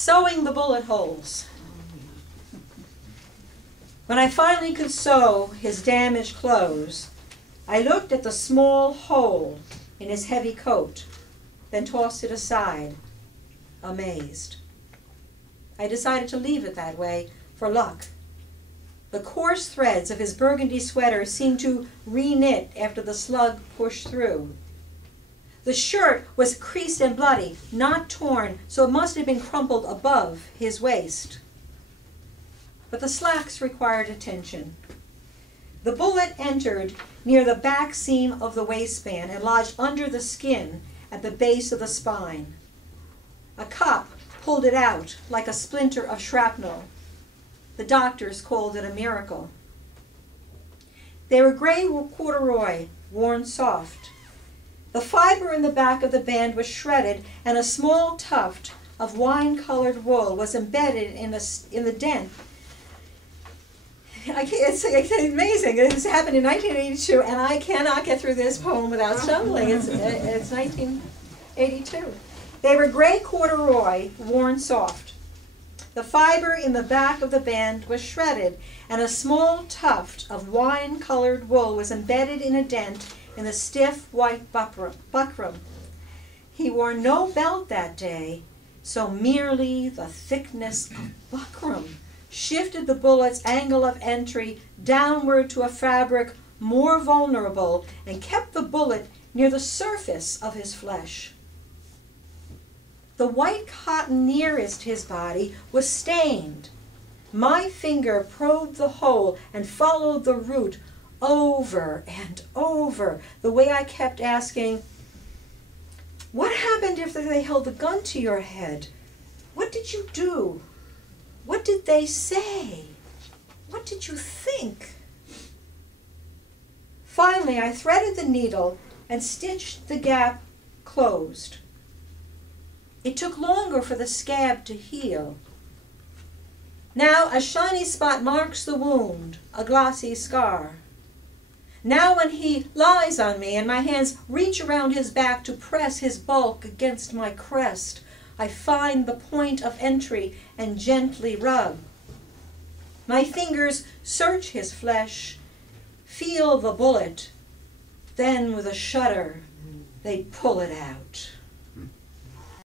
Sewing the bullet holes. When I finally could sew his damaged clothes, I looked at the small hole in his heavy coat, then tossed it aside, amazed. I decided to leave it that way for luck. The coarse threads of his burgundy sweater seemed to re-knit after the slug pushed through. The shirt was creased and bloody, not torn, so it must have been crumpled above his waist. But the slacks required attention. The bullet entered near the back seam of the waistband and lodged under the skin at the base of the spine. A cop pulled it out like a splinter of shrapnel. The doctors called it a miracle. They were gray corduroy, worn soft. The fiber in the back of the band was shredded, and a small tuft of wine-colored wool was embedded in the dent. It's amazing. This happened in 1982, and I cannot get through this poem without stumbling. It's 1982. They were gray corduroy, worn soft. The fiber in the back of the band was shredded, and a small tuft of wine-colored wool was embedded in a dent in the stiff white buckram. He wore no belt that day, so merely the thickness of buckram shifted the bullet's angle of entry downward to a fabric more vulnerable and kept the bullet near the surface of his flesh. The white cotton nearest his body was stained. My finger probed the hole and followed the root over and over, the way I kept asking, what happened if they held a gun to your head? What did you do? What did they say? What did you think? Finally, I threaded the needle and stitched the gap closed. It took longer for the scab to heal. Now a shiny spot marks the wound, a glossy scar. Now when he lies on me and my hands reach around his back to press his bulk against my crest, I find the point of entry and gently rub. My fingers search his flesh, feel the bullet, then with a shudder they pull it out.